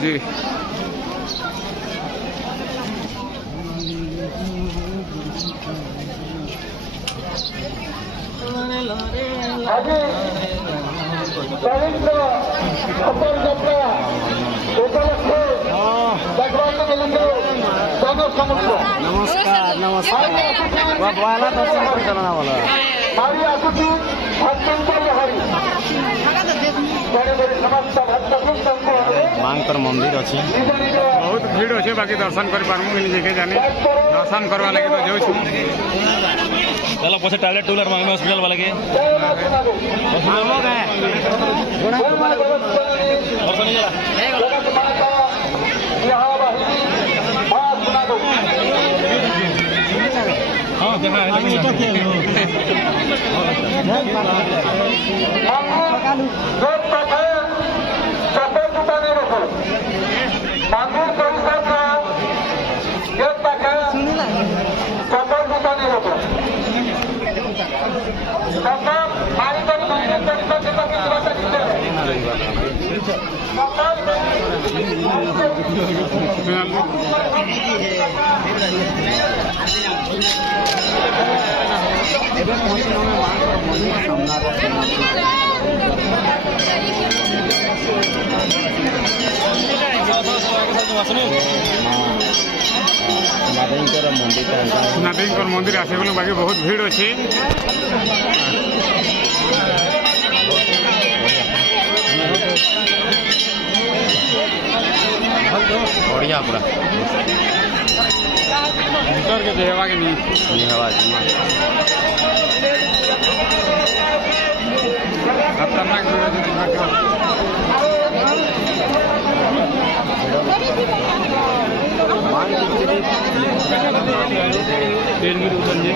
जी नमस्कार नमस्कार वाला दर्शन करना वाला मांकर मंदिर अच्छी बहुत भीड़ अच्छे बाकी दर्शन कर पार्मु निजे जानी दर्शन करवा लगे तो जाऊँ चलो पछे टॉयलेट टूलर मांगे हॉस्पिटल वाले के हाँ देखा नादेईकर मंदिर आसे गलु बाकी बहुत भीड़ अच्छी बढ़िया पूरा भीतर के देहवा के नहीं हवा खतरनाक तेल भी उतर जी